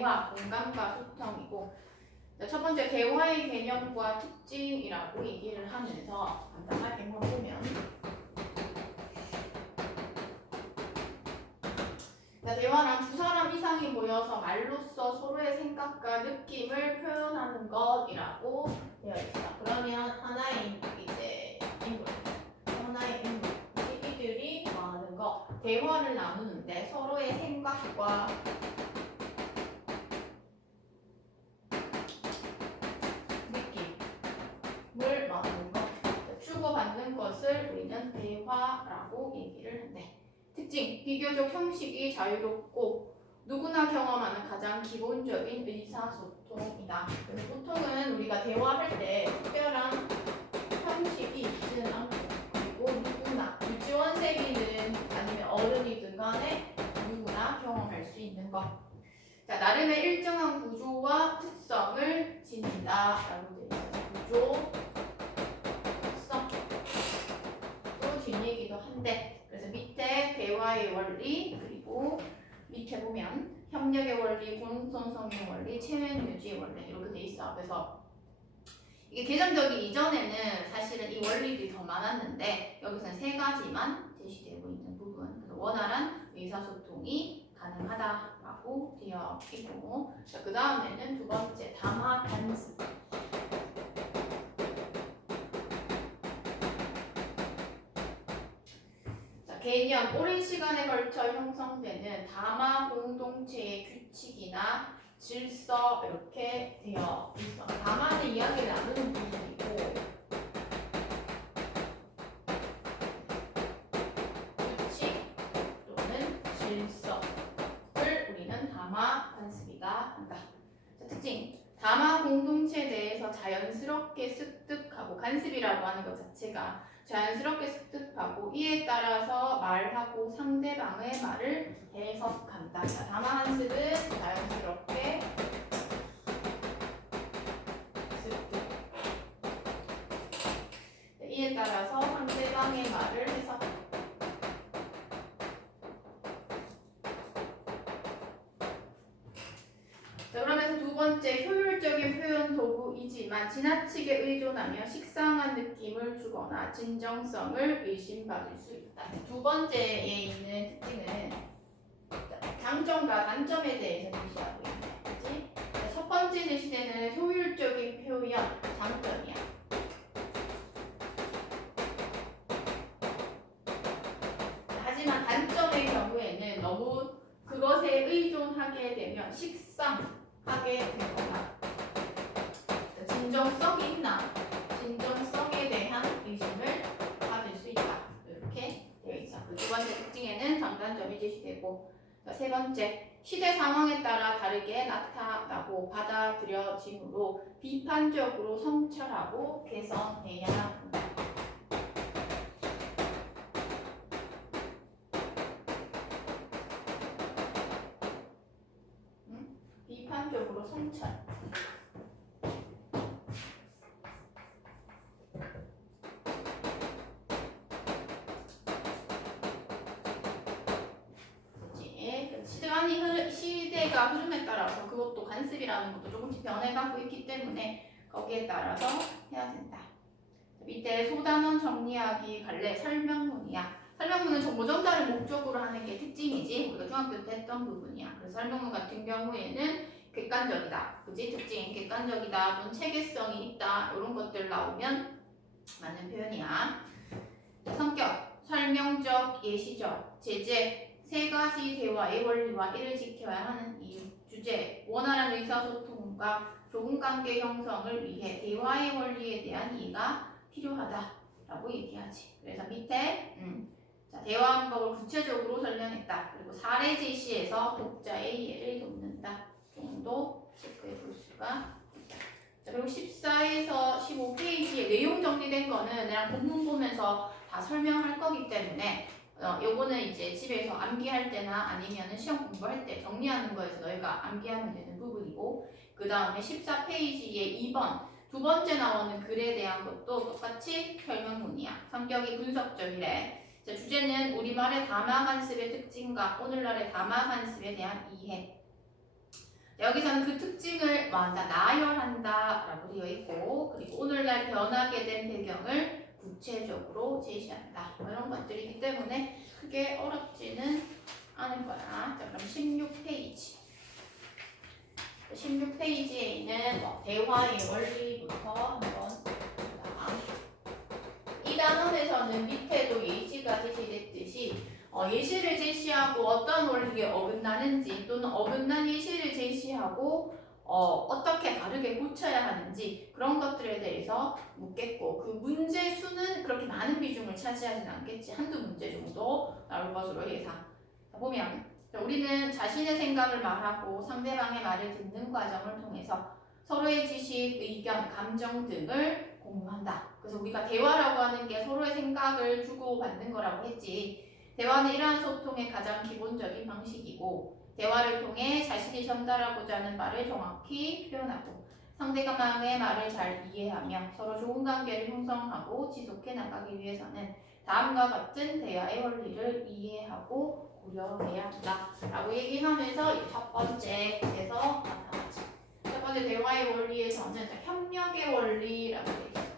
대화, 공감과 소통이고, 첫 번째 대화의 개념과 특징이라고 얘기를 하면서 간단하게 한번 보면, 대화란 두 사람 이상이 모여서 말로써 서로의 생각과 느낌을 표현하는 것이라고 되어 있어. 그러면 하나의 인물, 이들이 뭐 하는 거? 대화를 나누는데 서로의 생각과 느낌을 나누는 것, 주고받는 것을 우리는 대화라고 얘기를 한대. 특징, 비교적 형식이 자유롭고 누구나 경험하는 가장 기본적인 의사소통이다. 그래서 보통은 우리가 대화할 때 특별한 형식이 있지는 않고, 그리고 누구나 유치원생이든 아니면 어른이든 간에 누구나 경험할 수 있는 것. 자, 나름의 일정한 구조와 특성을 지닌다 라고 되어 있어요. 구조, 특성, 또 뒷얘기도 한데, 그래서 밑에 대화의 원리, 그리고 밑에 보면 협력의 원리, 공동성의 원리, 체면 유지의 원리 이렇게 돼 있어. 그래서 이게 개정되기 이전에는 사실은 이 원리들이 더 많았는데 여기서는 세 가지만 제시되고 있는 부분. 그래서 원활한 의사소통이 가능하다라고 되어 있고, 그 다음에는 두 번째 담화 관습. 개념, 오랜 시간에 걸쳐 형성되는 담화 공동체의 규칙이나 질서 이렇게 되어 있어. 담화는 이야기를 나누는 부분이고, 규칙 또는 질서를 우리는 담화 관습이다 한다. 자, 특징, 담화 공동체 내에서 자연스럽게 습득하고, 간습이라고 하는 것 자체가 자연스럽게 습득하고 이에 따라서 말하고 상대방의 말을 해석한다. 담화 관습은 자연스럽게 습득, 이에 따라서 상대방의 말을 해석한다. 자, 그러면서 두 번째, 효율적인 표현 도구이지만 지나치게 의존하며 식상한 느낌을 주거나 진정성을 의심받을 수 있다. 두 번째에 있는 특징은 장점과 단점에 대해서 제시하고 있네. 그치? 첫 번째 제시되는 효율적인 표현, 장점이야. 하지만 단점의 경우에는 너무 그것에 의존하게 되면 식상하게 되거나 진정성이 있나? 진정성에 대한 의심을 받을 수 있다. 이렇게 되어 있어. 그 두 번째 특징에는 장단점이 제시되고, 세 번째, 시대 상황에 따라 다르게 나타나고 받아들여지므로 비판적으로 성찰하고 개선해야 한다. 비판적으로 성찰. 시대가 흐름에 따라서 그것도 관습이라는 것도 조금씩 변해가고 있기 때문에 거기에 따라서 해야 된다. 밑에 소단원 정리하기 갈래 설명문이야. 설명문은 정보 전달을 목적으로 하는 게 특징이지, 우리가 중학교 때 했던 부분이야. 그래서 설명문 같은 경우에는 객관적이다, 그지? 특징 객관적이다, 또는 체계성이 있다, 이런 것들 나오면 맞는 표현이야. 성격, 설명적, 예시적, 제재, 세 가지 대화의 원리와 이를 지켜야 하는 이유. 주제, 원활한 의사소통과 좋은 관계 형성을 위해 대화의 원리에 대한 이해가 필요하다라고 얘기하지. 그래서 밑에 자, 대화 방법을 구체적으로 설명했다. 그리고 사례 제시해서 독자의 이해를 돕는다 정도 체크해 볼 수가 있다. 자, 그리고 14에서 15페이지에 내용 정리된 거는 내가 본문 보면서 다 설명할 거기 때문에 요거는 이제 집에서 암기할 때나 아니면 시험 공부할 때 정리하는 거에서 너희가 암기하면 되는 부분이고, 그 다음에 14페이지에 2번 두 번째 나오는 글에 대한 것도 똑같이 설명문이야. 성격이 분석적이래. 자, 주제는 우리말의 담화 관습의 특징과 오늘날의 담화 관습에 대한 이해. 여기서는 그 특징을 뭐한다? 나열한다 라고 되어 있고, 그리고 오늘날 변하게 된 배경을 구체적으로 제시한다. 이런 것들이기 때문에 크게 어렵지는 않을 거야. 자, 그럼 16페이지. 16페이지에 있는 대화의 원리부터 한번 봅니다. 이 단원에서는 밑에도 예시가 제시됐듯이 예시를 제시하고 어떤 원리에 어긋나는지 또는 어긋난 예시를 제시하고 어떻게 다르게 고쳐야 하는지 그런 것들에 대해서 묻겠고, 그 문제 수는 그렇게 많은 비중을 차지하지는 않겠지. 한두 문제 정도 나올 것으로 예상. 자, 보면 우리는 자신의 생각을 말하고 상대방의 말을 듣는 과정을 통해서 서로의 지식, 의견, 감정 등을 공유한다. 그래서 우리가 대화라고 하는 게 서로의 생각을 주고받는 거라고 했지. 대화는 이러한 소통의 가장 기본적인 방식이고, 대화를 통해 자신이 전달하고자 하는 말을 정확히 표현하고 상대방의 말을 잘 이해하며 서로 좋은 관계를 형성하고 지속해 나가기 위해서는 다음과 같은 대화의 원리를 이해하고 고려해야 한다 라고 얘기하면서 이 첫 번째에서 나타나지. 첫 번째 대화의 원리에서는 협력의 원리라고 되어 있어요.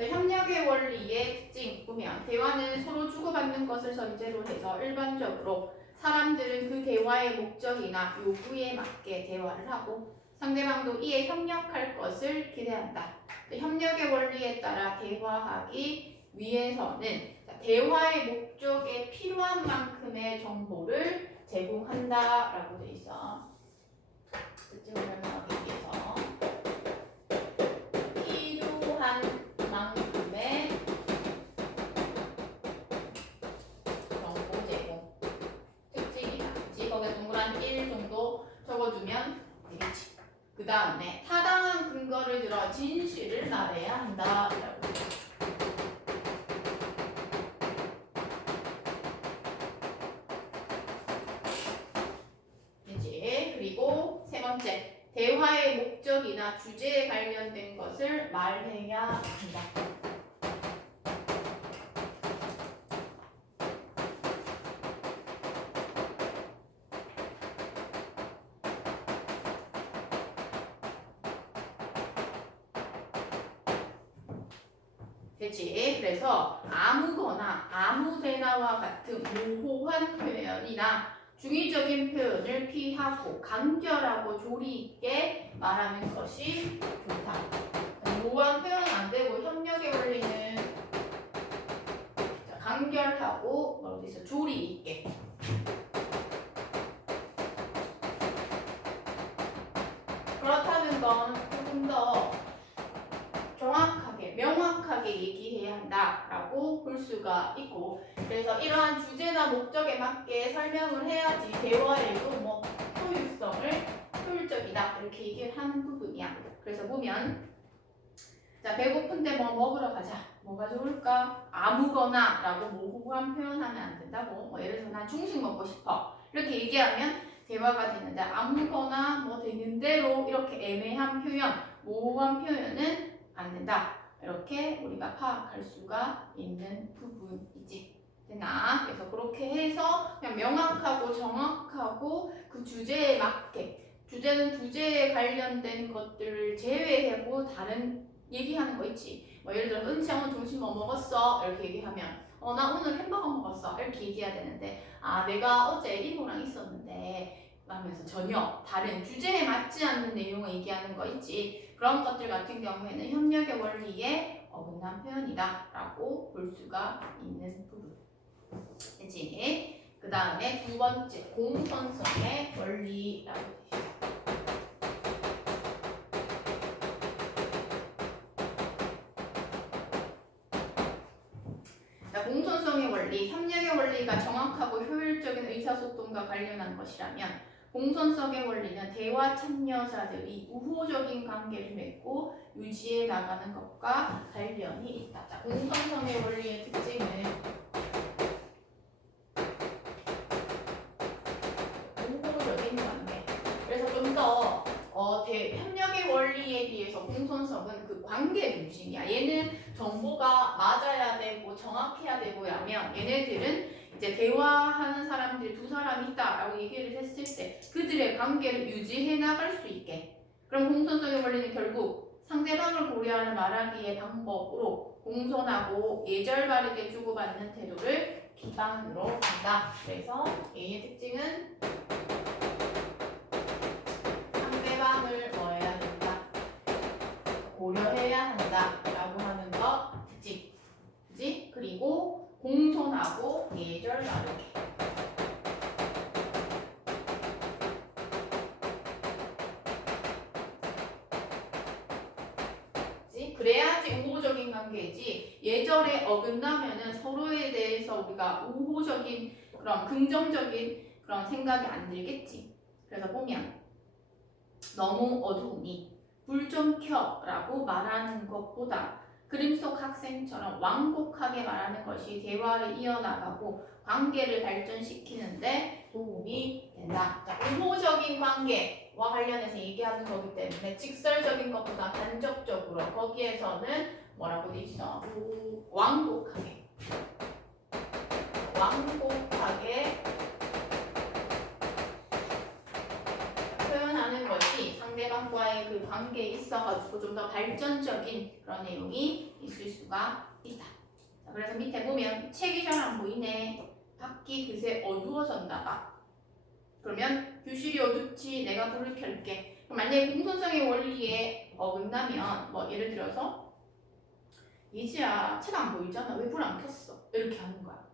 협력의 원리의 특징 보면, 대화는 서로 주고받는 것을 전제로 해서 일반적으로 사람들은 그 대화의 목적이나 요구에 맞게 대화를 하고 상대방도 이에 협력할 것을 기대한다. 협력의 원리에 따라 대화하기 위해서는 대화의 목적에 필요한 만큼의 정보를 제공한다라고 돼 있어. 특징을 설명하기 위해서 필요한 만큼의 정보 제공. 특징이다. 거기에 동그란 1 정도 적어주면 되겠지. 그 다음에 타당한 근거를 들어 진실을 말해야 한다. 그치? 그리고 세 번째, 대화의 목적이나 주제에 관련된 것을 말해야 한다. 되지? 그래서 아무거나 아무데나와 같은 모호한 표현이나 중의적인 표현을 피하고 간결하고 조리 있게 말하는 것이 좋다. 모호한 표현 안 되고 협력의 원리는 간결하고 어디서 조리 있게. 그렇다는 건 조금 더 정확하게, 명확하게 얘기해야 한다라고 볼 수가 있고, 그래서 이러한 주제나 목적에 맞게 설명을 해야지 대화에도 뭐 효율적이다 이렇게 얘기를 하는 부분이야. 그래서 보면, 자, 배고픈데 뭐 먹으러 가자. 뭐가 좋을까? 아무거나 라고 모호한 표현하면 안 된다고. 뭐 예를 들어서 난 중식 먹고 싶어 이렇게 얘기하면 대화가 되는데, 아무거나 뭐 되는 대로 이렇게 애매한 표현, 모호한 표현은 안 된다. 이렇게 우리가 파악할 수가 있는 부분이지. 되나? 그래서 그렇게 해서 그냥 명확하고 정확하고 그 주제에 맞게, 주제는 주제에 관련된 것들을 제외하고 다른 얘기하는 거 있지. 뭐 예를 들어 은채 오늘 점심 뭐 먹었어? 이렇게 얘기하면 나 오늘 햄버거 먹었어. 이렇게 얘기해야 되는데, 내가 어제 이모랑 있었는데 하면서 전혀 다른 주제에 맞지 않는 내용을 얘기하는 거 있지. 그런 것들 같은 경우에는 협력의 원리에 어긋난 표현이다 라고 볼 수가 있는 부분. 그치? 그 다음에 두 번째, 공선성의 원리라고 되어 있습니다. 공손성의 원리, 협력의 원리가 정확하고 효율적인 의사소통과 관련한 것이라면, 공손성의 원리는 대화 참여자들이 우호적인 관계를 맺고 유지해 나가는 것과 관련이 있다. 자, 공손성의 원리의 특징은 우호적인 관계. 그래서 좀 더 협력의 원리에 비해서 공손성은 그 관계 중심이야. 얘는 정보가 맞아야 되고 정확해야 되고 하면, 얘네들은 이제 대화하는 사람들이 두 사람이 있다라고 얘기를 했을 때 그들의 관계를 유지해 나갈 수 있게. 그럼 공손성의 원리는 결국 상대방을 고려하는 말하기의 방법으로 공손하고 예절 바르게 주고받는 태도를 기반으로 한다. 그래서 A의 특징은 상대방을 뭐 해야 된다? 고려해야 한다라고 하는 거 특징. 그지? 그리고 공손하고 예절 바르게. 그지? 그래야지 우호적인 관계이지. 예절에 어긋나면은 서로에 대해서 우리가 우호적인 그런 긍정적인 그런 생각이 안 들겠지. 그래서 보면 너무 어두우니 불 좀 켜라고 말하는 것보다 그림 속 학생처럼 완곡하게 말하는 것이 대화를 이어나가고 관계를 발전시키는데 도움이 된다. 자, 우호적인 관계와 관련해서 얘기하는 거기 때문에 직설적인 것보다 간접적으로 거기에서는 뭐라고 돼 있어? 완곡하게 표현하는 것이 상대방과의 그 관계에 있어가지고 좀 더 발전적인 그런 내용이 있을 수가 있다. 자, 그래서 밑에 보면 책이 잘 안 보이네. 밖이 그새 어두워졌나 봐. 그러면 교실이 어둡지 내가 불을 켤게. 그럼 만약에 공손성의 원리에 어긋나면 뭐 예를 들어서 이지야 책 안 보이잖아. 왜 불 안 켰어? 이렇게 하는 거야.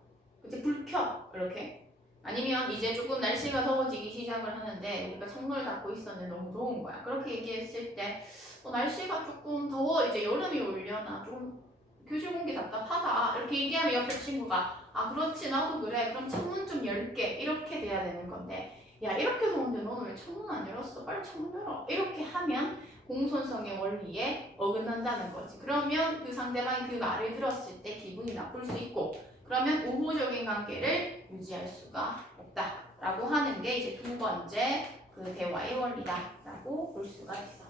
그치? 불 켜. 이렇게. 아니면 이제 조금 날씨가 더워지기 시작을 하는데 우리가 창문을 닫고 있었는데 너무 더운 거야. 그렇게 얘기했을 때 날씨가 조금 더워. 이제 여름이 오려나 조금 교실 공기 답답하다. 이렇게 얘기하면 옆에 친구가 아 그렇지 나도 그래. 그럼 창문 좀 열게. 이렇게 돼야 되는 건데 야 이렇게 더운데 너는 왜 창문 안 열었어? 빨리 창문 열어. 이렇게 하면 공손성의 원리에 어긋난다는 거지. 그러면 그 상대방이 그 말을 들었을 때 기분이 나쁠 수 있고 그러면 우호적인 관계를 유지할 수가 없다라고 하는 게 이제 두 번째 그 대화의 원리다라고 볼 수가 있어.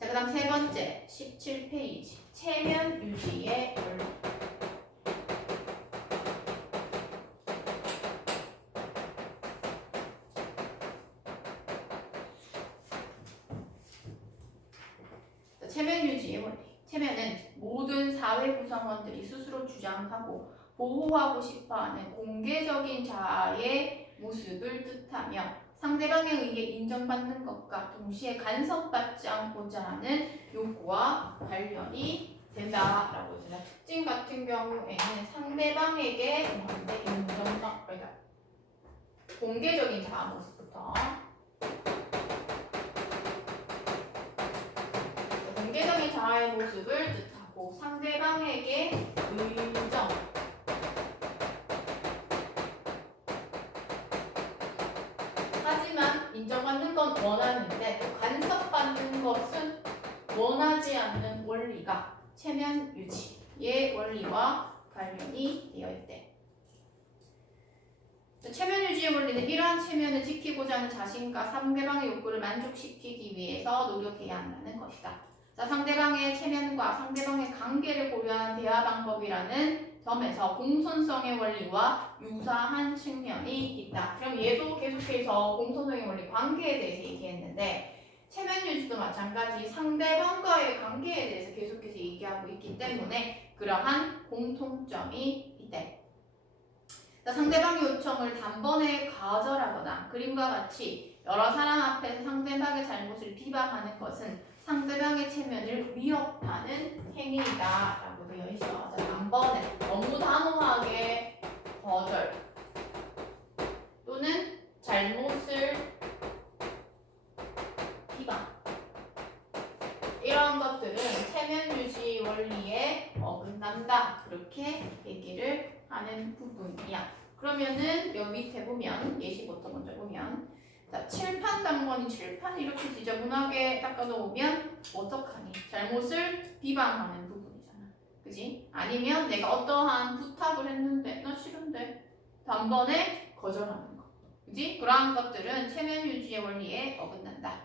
자, 그다음 세 번째 17페이지 체면 유지의 원리. 체면 유지의 원리. 체면은 모든 사회 구성원들이 스스로 주장하고 보호하고 싶어하는 공개적인 자아의 모습을 뜻하며 상대방에 의해 인정받는 것과 동시에 간섭받지 않고자 하는 욕구와 관련이 된다라고 했어요. 특징 같은 경우에는 상대방에게 인정받, 그러니까 공개적인 자아 모습부터 공개적인 자아의 모습을 뜻하고 상대방에게 의정 하지만 인정받는 건 원하는데 또 간섭받는 것은 원하지 않는 원리가 체면 유지의 원리와 관련이 되어 있대. 체면 유지의 원리는 이러한 체면을 지키고자 하는 자신과 상대방의 욕구를 만족시키기 위해서 노력해야 한다는 것이다. 자, 상대방의 체면과 상대방의 관계를 고려하는 대화 방법이라는 점에서 공손성의 원리와 유사한 측면이 있다. 그럼 얘도 계속해서 공손성의 원리 관계에 대해서 얘기했는데 체면 유지도 마찬가지 상대방과의 관계에 대해서 계속해서 얘기하고 있기 때문에 그러한 공통점이 있대. 자, 상대방의 요청을 단번에 거절하거나 그림과 같이 여러 사람 앞에서 상대방의 잘못을 비방하는 것은 상대방의 체면을 위협하는 행위이다 라고 되어 있어. 자, 단번에 너무 단호하게 거절 또는 잘못을 비방 이런 것들은 체면 유지 원리에 어긋난다 그렇게 얘기를 하는 부분이야. 그러면은 여기 밑에 보면 예시부터 먼저 보면 자, 칠판 당번이 칠판을 이렇게 지저분하게 닦아놓으면 어떡하니? 잘못을 비방하는 부분이잖아. 그지? 아니면 내가 어떠한 부탁을 했는데 나 싫은데 단번에 거절하는 거. 그지? 그러한 것들은 체면 유지의 원리에 어긋난다.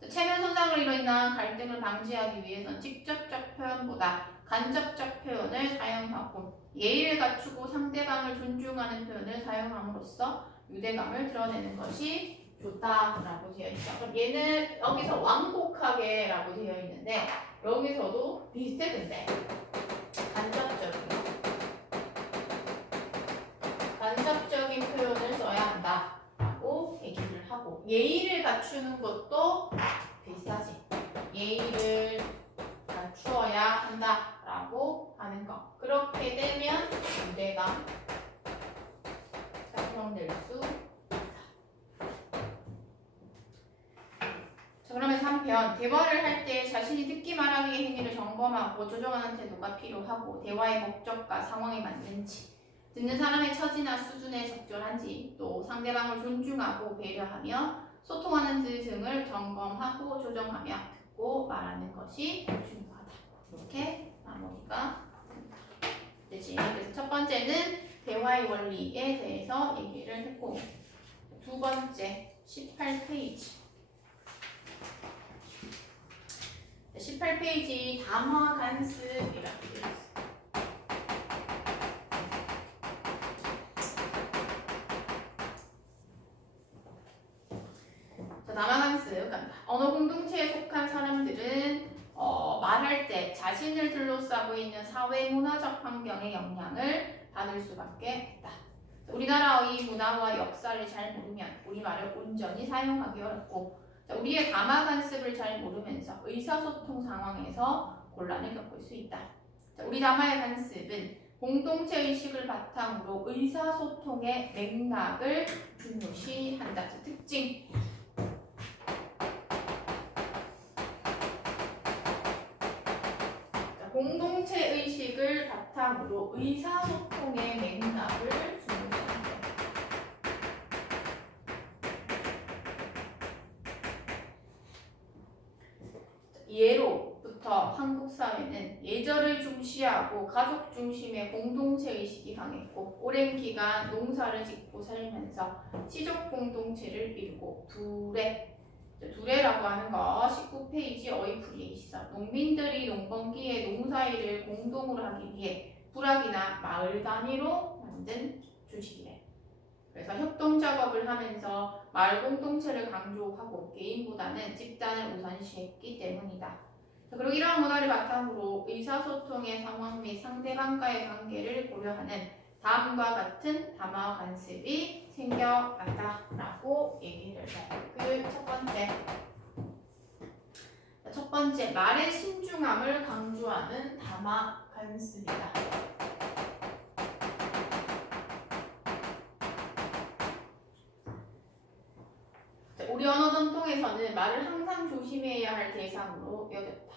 자, 체면 손상으로 인한 갈등을 방지하기 위해서는 직접적 표현보다 간접적 표현을 사용하고 예의를 갖추고 상대방을 존중하는 표현을 사용함으로써 유대감을 드러내는 것이 좋다라고 되어 있죠. 그럼 얘는 여기서 완곡하게라고 되어 있는데 여기서도 비슷해. 근데 간접적인 표현을 써야 한다라고 얘기를 하고 예의를 갖추는 것도 비슷하지. 예의를 갖추어야 한다라고 하는 거. 그렇게 되면 유대감 형성될 수 있다. 자, 그러면 3편 대화를 할 때 자신이 듣기 말하기의 행위를 점검하고 조정하는 태도가 필요하고 대화의 목적과 상황에 맞는지 듣는 사람의 처지나 수준에 적절한지 또 상대방을 존중하고 배려하며 소통하는 등을 점검하고 조정하며 듣고 말하는 것이 중요하다. 이렇게 마무리가 됩니다. 그치? 그래서 첫 번째는 대화의 원리에 대해서 얘기를 했고 두 번째 18페이지 18페이지 담화 간습이라고 되어 있습니다. 담화간습, 언어 공동체에 속한 사람들은 말할 때 자신을 둘러싸고 있는 사회 문화적 환경의 영향을 받을 수밖에 없다. 우리나라의 문화와 역사를 잘 모르면 우리말을 온전히 사용하기 어렵고 우리의 담화간습을 잘 모르면서 의사소통 상황에서 곤란을 겪을 수 있다. 우리 담화의 간습은 공동체 의식을 바탕으로 의사소통의 맥락을 중요시한다. 특징 공동체 의식을 바탕으로 의사소통의 맥락을 중요시한다. 예로부터 한국 사회는 예절을 중시하고 가족 중심의 공동체 의식이 강했고 오랜 기간 농사를 짓고 살면서 시족 공동체를 이루고 두레라고 하는 거 19페이지 어휘풀이에 있어. 농민들이 농번기에 농사일을 공동으로 하기 위해 부락이나 마을 단위로 만든 주식이래. 그래서 협동 작업을 하면서 마을 공동체를 강조하고 개인보다는 집단을 우선시했기 때문이다. 그리고 이러한 문화를 바탕으로 의사소통의 상황 및 상대방과의 관계를 고려하는 다음과 같은 담화 간습이 생겨난다라고 얘기를 해. 첫 번째 말의 신중함을 강조하는 담화 간습이다. 우리 언어 전통에서는 말을 항상 조심해야 할 대상으로 여겼다.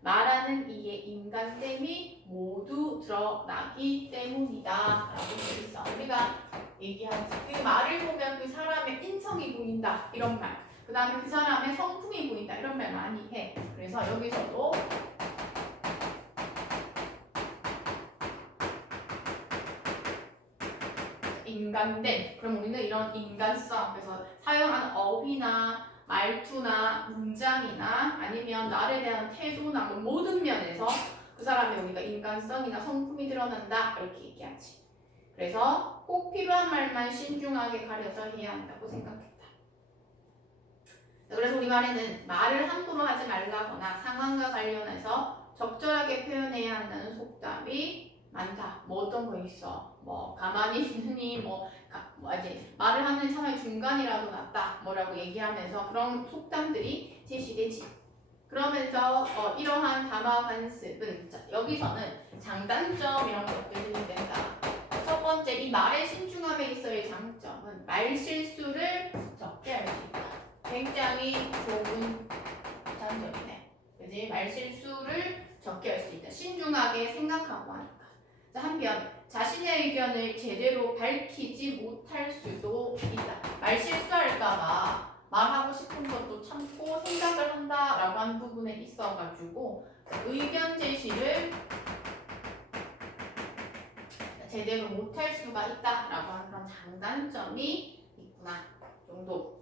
말하는 이의 인간됨이 모두 드러나기 때문이다 라고 되어 있어. 우리가 얘기하지 그 말을 보면 그 사람의 인성이 보인다 이런 말, 그 다음에 그 사람의 성품이 보인다 이런 말 많이 해. 그래서 여기서도 인간됨, 그럼 우리는 이런 인간성, 그래서 사용하는 어휘나 말투나 문장이나 아니면 나에 대한 태도나 모든 면에서 그 사람의 우리가 인간성이나 성품이 드러난다 이렇게 얘기하지. 그래서 꼭 필요한 말만 신중하게 가려서 해야 한다고 생각했다. 그래서 우리 말에는 말을 함부로 하지 말라거나 상황과 관련해서 적절하게 표현해야 한다는 속담이 많다. 뭐 어떤 거 있어? 뭐 가만히 있느니 이제 말을 하는 참의 중간이라도 낫다 뭐라고 얘기하면서 그런 속담들이 제시되지. 그러면서 이러한 담화 간습은 여기서는 장단점 이런 것들이 된다. 첫 번째, 이 말의 신중함에 있어의 장점은 말 실수를 적게 할 수 있다. 굉장히 좋은 장점이네. 그지? 말 실수를 적게 할 수 있다. 신중하게 생각하고 하니까. 한편 자신의 의견을 제대로 밝히지 못할 수도 있다. 말 실수할까봐 말하고 싶은 것도 참고 생각을 한다라고 하는 부분에 있어가지고 의견 제시를 제대로 못할 수가 있다라고 하는 그런 장단점이 있구나 정도.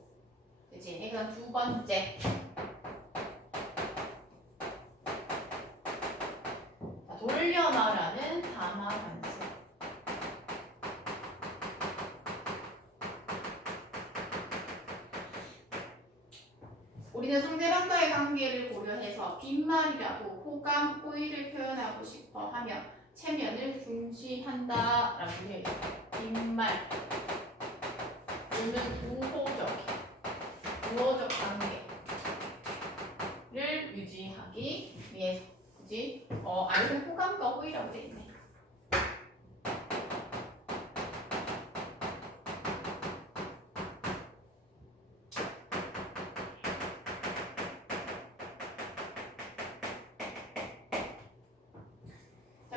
그치? 그럼 두 번째. 돌려 말하는 담화 우리는 상대방과의 관계를 고려해서 빈말이라도 호감, 호의를 표현하고 싶어 하며 체면을 중시한다라고 해요. 빈말, 우는 우호적 관계를 유지하기 위해서, 그지? 아니면 호감과 호의라고 돼 있네.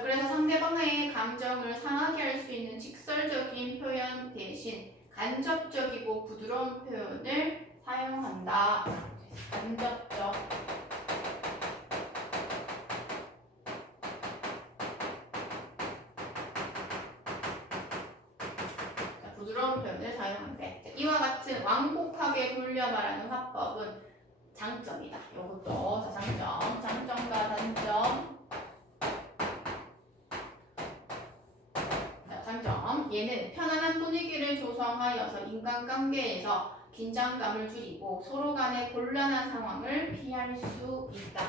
그래서 상대방의 감정을 상하게 할 수 있는 직설적인 표현 대신 간접적이고 부드러운 표현을 사용한다. 간접적. 자, 부드러운 표현을 사용한대. 이와 같은 완곡하게 돌려 말하는 화법은 장점이다. 이것도 장점과 단점. 장점. 얘는 편안한 분위기를 조성하여서 인간관계에서 긴장감을 줄이고 서로 간의 곤란한 상황을 피할 수 있다.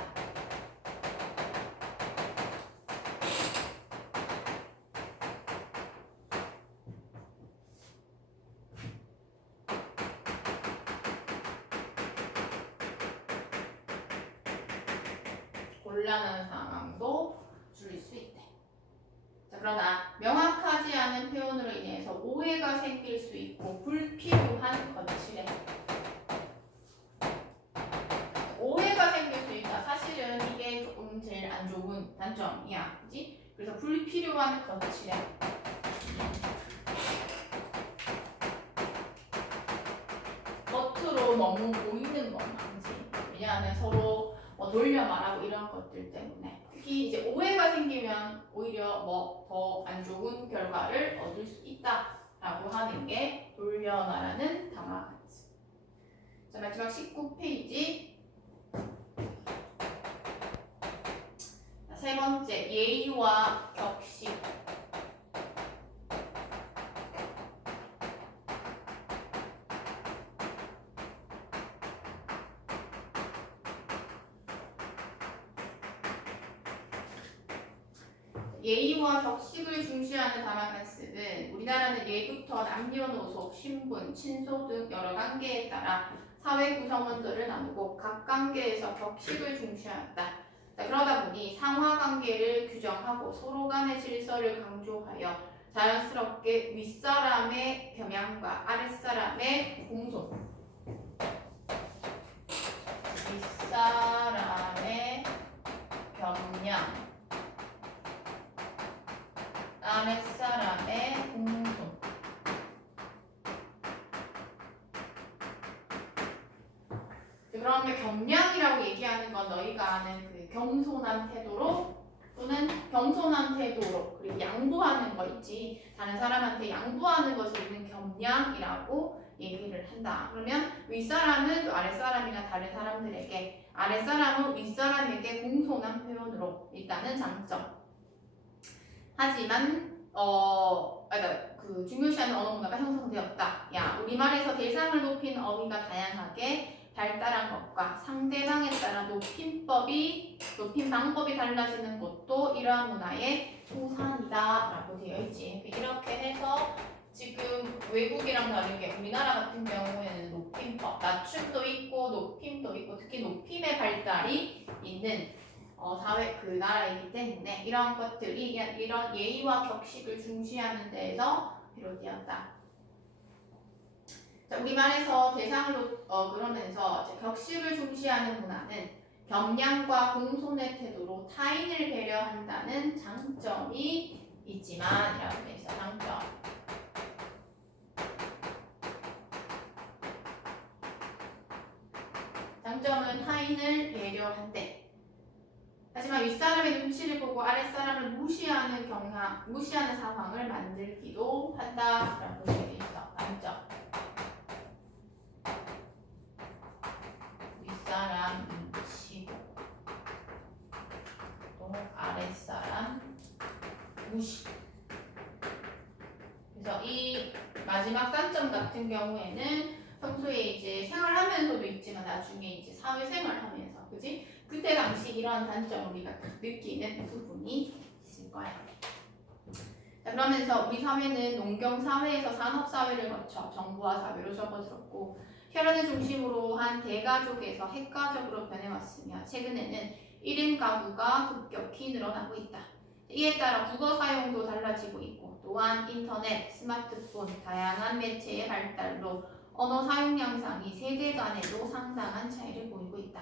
곤란한 상황도 줄일 수 있대. 자, 그러나 명확하지 않은 표현으로 인해서 오해가 생길 수 있고 불필요한 거칠해. 오해가 생길 수 있다. 사실은 이게 조금 제일 안 좋은 단점이야. 그지? 그래서 불필요한 거칠해. 겉으로 너무 보이는 건 아니지. 왜냐하면 서로 돌려 말하고 이런 것들 때문에. 특히 이제 오해가 생기면 오히려 더 안 좋은 결과를 얻을 수 있다라고 하는 게 돌려 말하는 담화가치. 자, 마지막 19페이지. 세 번째, 예의와 격식. 예의와 격식을 중시하는 담화관습은 우리나라는 예부터 남녀노소, 신분, 친소 등 여러 관계에 따라 사회 구성원들을 나누고 각 관계에서 격식을 중시한다. 자, 그러다 보니 상하관계를 규정하고 서로 간의 질서를 강조하여 자연스럽게 윗사람의 겸양과 아랫사람의 공손, 윗사람의 겸양, 아랫사람의 공손. 그러면 겸양이라고 얘기하는 건 너희가 아는 그 겸손한 태도로 또는 겸손한 태도로 그리고 양보하는 거 있지. 다른 사람한테 양보하는 것을 우리는 겸양이라고 얘기를 한다. 그러면 윗사람은 또 아랫사람이나 다른 사람들에게, 아랫사람은 윗사람에게 공손한 표현으로 일단은 장점. 하지만 그 중요시하는 언어 문화가 형성되었다. 야, 우리말에서 대상을 높인 어휘가 다양하게 발달한 것과 상대방에 따라 높임 방법이 달라지는 것도 이러한 문화의 소산이다라고 되어 있지. 이렇게 해서 지금 외국이랑 다르게 우리나라 같은 경우에는 높임법, 낮춤도 있고 높임도 있고 특히 높임의 발달이 있는 사회 그 나라이기 때문에 이러한 것들이 이런 예의와 격식을 중시하는 데에서 비롯되었다. 자, 우리말에서 대상으로 그러면서 격식을 중시하는 문화는 겸양과 공손의 태도로 타인을 배려한다는 장점이 있지만 이라고 되어 있어. 장점. 장점은 타인을 배려한대. 하지만 윗사람의 눈치를 보고 아랫사람을 무시하는 상황을 만들기도 한다라고 되어 있어. 단점. 윗사람 눈치 보고 또 아랫사람 무시. 그래서 이 마지막 단점 같은 경우에는 평소에 이제 생활하면서도 있지만 나중에 이제 사회생활하면서, 그지? 그때 당시 이러한 단점을 우리가 느끼는 부분이 있을 거야. 자, 그러면서 우리 사회는 농경 사회에서 산업 사회를 거쳐 정부화 사회로 접어들었고, 혈연을 중심으로 한 대가족에서 핵가족으로 변해왔으며, 최근에는 1인 가구가 급격히 늘어나고 있다. 이에 따라 국어 사용도 달라지고 있고, 또한 인터넷, 스마트폰, 다양한 매체의 발달로 언어 사용 양상이 세대 간에도 상당한 차이를 보이고 있다.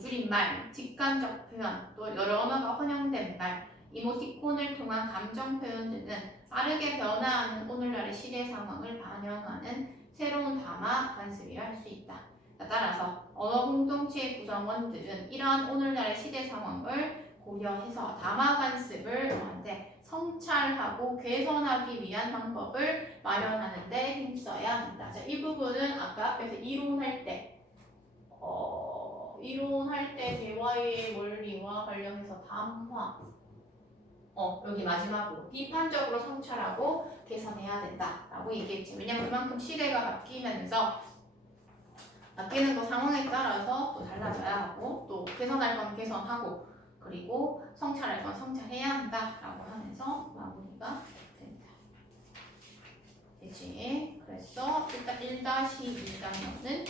줄임말, 직관적 표현, 또 여러 언어가 혼용된 말, 이모티콘을 통한 감정 표현 등은 빠르게 변화하는 오늘날의 시대 상황을 반영하는 새로운 담화 관습이라 할 수 있다. 따라서 언어 공동체 구성원들은 이러한 오늘날의 시대 상황을 고려해서 담화 관습을 하는데 성찰하고 개선하기 위한 방법을 마련하는 데 힘써야 한다. 자, 이 부분은 아까 앞에서 이론할 때 대화의 원리와 관련해서 담화 여기 마지막으로 비판적으로 성찰하고 개선해야 된다라고 얘기했지. 왜냐면 그만큼 시대가 바뀌면서 바뀌는 거 상황에 따라서 또 달라져야 하고, 또 개선할 건 개선하고, 그리고 성찰할 건 성찰해야 한다라고 하면서 마무리가 됩니다. 되지? 그래서 일단 1-2강에는